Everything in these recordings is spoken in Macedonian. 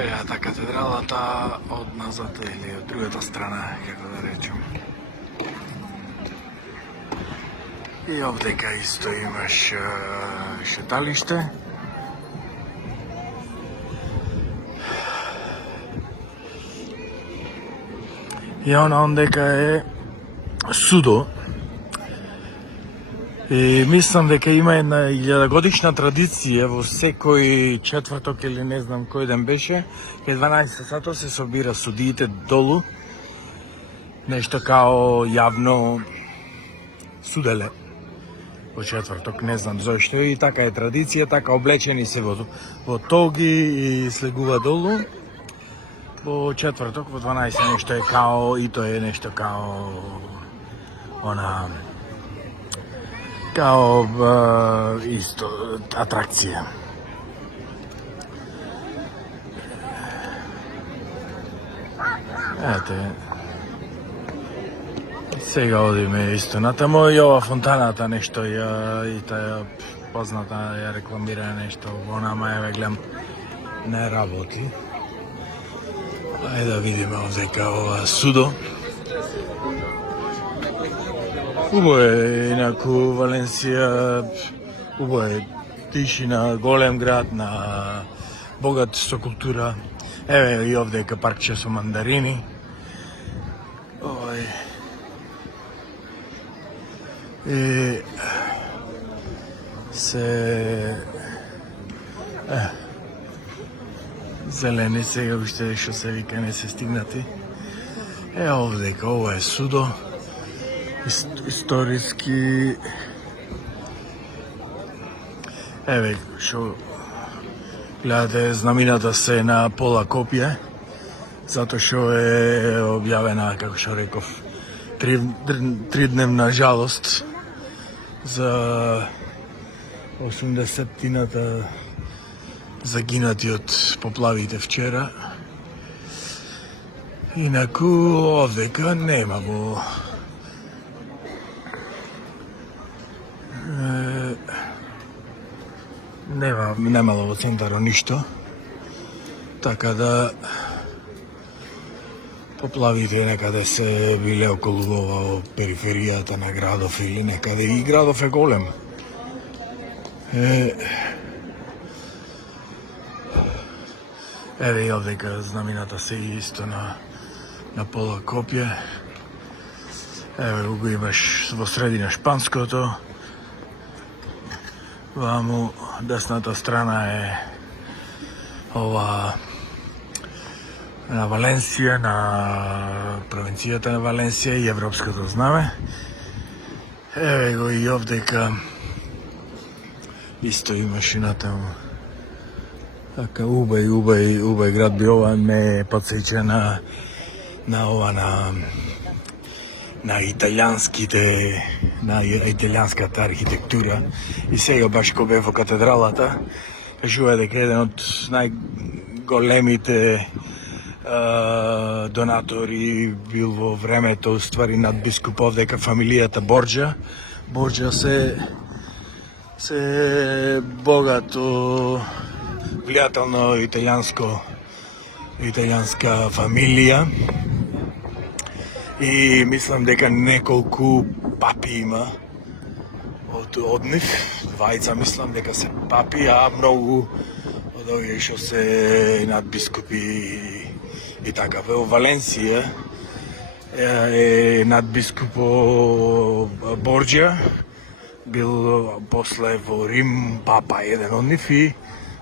Ја катедралата од назад или од другата страна, како да речем. И овдека исто имаш шеталиште. И она ондека е судо. И мислам дека има една 1000-годишна традиција во секој четврток или не знам кој ден беше, кај 12 сато се собира судиите долу, нешто као јавно суделе во четврток, не знам зошто, и така е традиција, така облечени се во тоги и слегува долу. Во четврток, во 12 нешто е као, и тоа е нешто као исто атракција. Ете. Сега одиме исто натамо и ова фонтаната нешто и таа позната ја рекламира нешто во нама, еве гледам не работи. Ајде да видиме овдека ова судо. Убаво е, инаку Валенсија, убаво е, тишина, голем град, на богат со култура. Еве и овдека паркче со мандарини. И се зелени сега уште што се вика не се стигнати. Овдека ова е судо. Историски. Еве што гледате, знамината се на пола копија, затоа што е објавена, како што реков, тридневна жалост за 80-тината загинати од поплавите вчера. Инаку овдека нема во немало во центарот ништо, така да поплавите некаде се биле околу ова периферијата на градов или некаде, и градов е голем. Еве и овдека знамината се исто на пола копје. Еве го имаш во средина шпанското. Ваму десната страна е ова на Валенсија, на провинцијата на Валенсија и европското знаме. Еве го и овдека исто имаш и натаму. Така убај град би, ова ме подсеќа на италијанската архитектура. И сега баш кога бев во катедралата, кажува дека еден од најголемите донатори бил во времето, уствари надбискуп овдека, фамилијата Борџа. Борџа се богато, влијателно италијанска фамилија. И мислам дека неколку папи има од нив, двајца мислам дека се папи, а многу од овие што се надбискупи и така. Во Валенсија е надбискупо Борџа, бил после во Рим папа еден од нив, и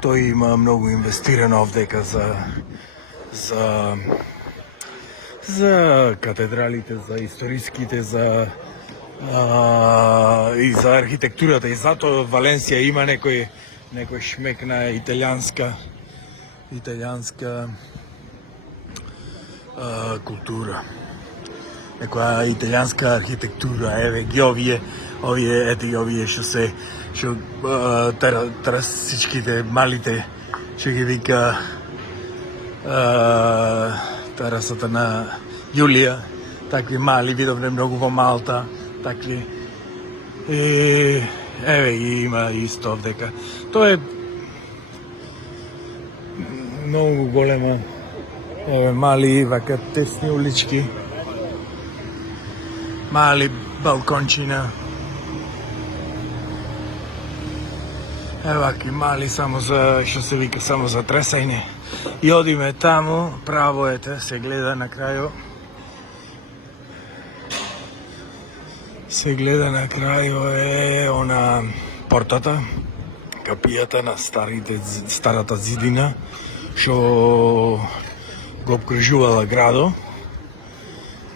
тој има многу инвестирано овдека за катедралите, за историските, и за архитектурата, и затоа Валенсија има некој шмек на италијанска култура, некоја италијанска архитектура. Еве ги овие што терасичките малите, што ги вика терасата на Јулија, такви мали, видовме многу во Малта, такви. Еве има исто овдека. Тоа е многу голема. Еве мали вака тесни улички. Мали балкончина. Еваки мали само за, што се вика, само за тресење. И одиме таму, право ете, се гледа на крајо. Се гледа на крајо е она портата, капијата на старата зидина, што го обкружувала градо.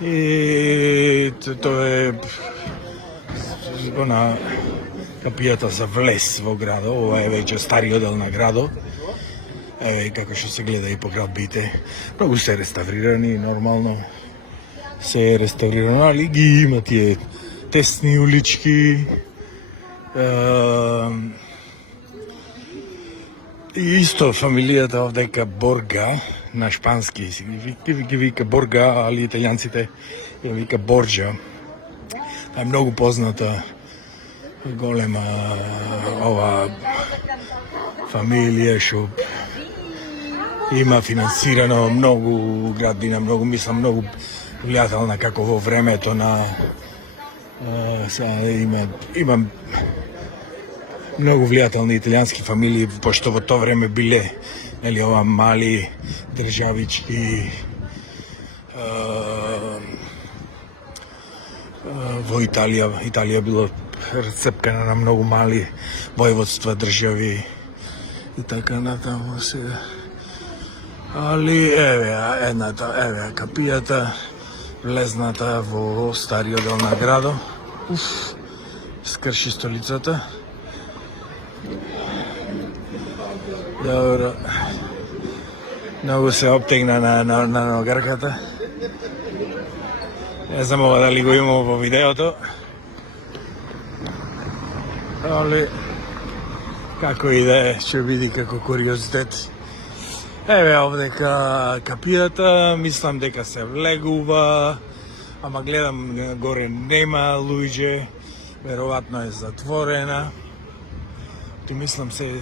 И тоа е она капијата за влез во градо. Ова е веќе стариот дел на градо. Еве како што се гледа и по градбите. Многу се реставрирани, нормално се реставрирано, али ги има тие тесни улички. И исто фамилијата овдека Борга, на шпански ги вика Борга, али италијанците ги вика Борџа. Е многу позната, голема ова фамилија што има финансирано многу градбина, многу мислам, многу влијателна како во времето на има многу влијателни италијански фамилии, пошто во тоа време биле, нели, ова мали државички во Италија. Италија било рецепкана на многу мали војводства, држави и така натаму сега. Али еве едната, капијата, влезната во стариот дел на градо. Скрши столицата. Добро. Многу се обтегна на ногарката. Не знам ова дали го имам во видеото. Али како и да е, ќе биде како куриозитет. Еве овдека капијата, мислам дека се влегува, ама гледам горе нема луѓе, веројатно е затворена. Ти мислам се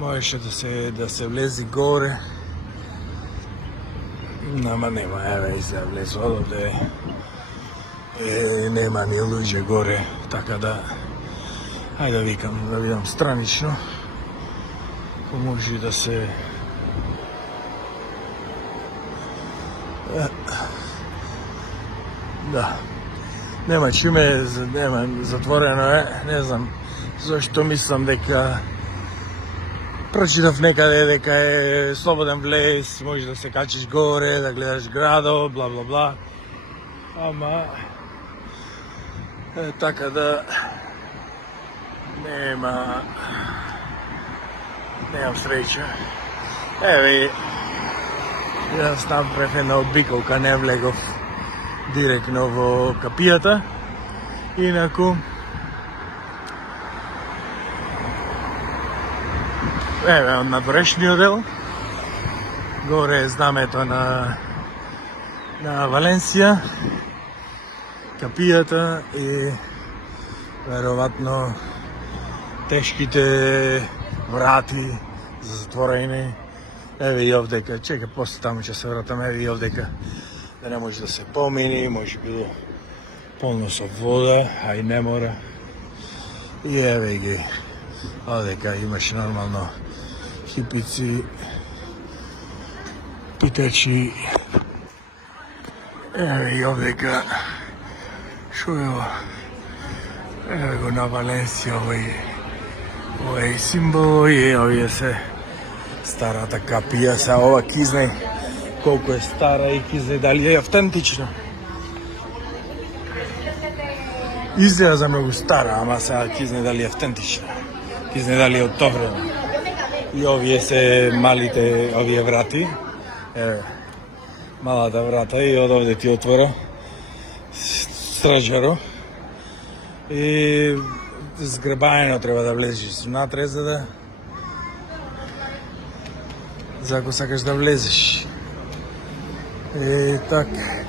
можеше да се влези горе. Ама нема, еве и се влез одовде. Нема ни луѓе горе, така да ајде да викам, да видам странично. Ко може да се да. Нема чиме, нема, затворено е, не знам зашто мислам дека прочитав некаде дека е слободен влез, може да се качиш горе, да гледаш градо, бла бла бла. Ама така да немам среќа. Еве јас направив една обиколка, не влегов директно во капијата. Инаку еве од надворешниот дел, горе е знамето на Валенсија, капијата и веројатно тешките врати затворени. Еве и овдека, чека, после таму ќе се вратам, еве и овдека да не може да се помини, може било полно со вода, а и не мора. И еве ги, овдека имаш нормално хипици, питачи. Еве и овдека, шо е ова? Еве го на Валенсија овој символ и овие се старата капија. Са ова кизне колку е стара и кизне дали е автентична. Изгледа за многу стара, ама сега кизне дали е автентична. Кизне дали е од тоа време. И овие се малите, овие врати. Еве, малата врата и од овде ти отвора стражаро. И згребаено треба да влезеш внатре за ако сакаш да влезеш. И така.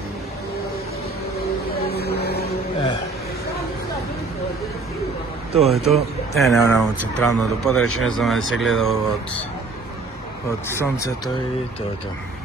Тоа е тоа. Не, централното подрачје, не знам да се гледа од од сонцето и тоа е тоа.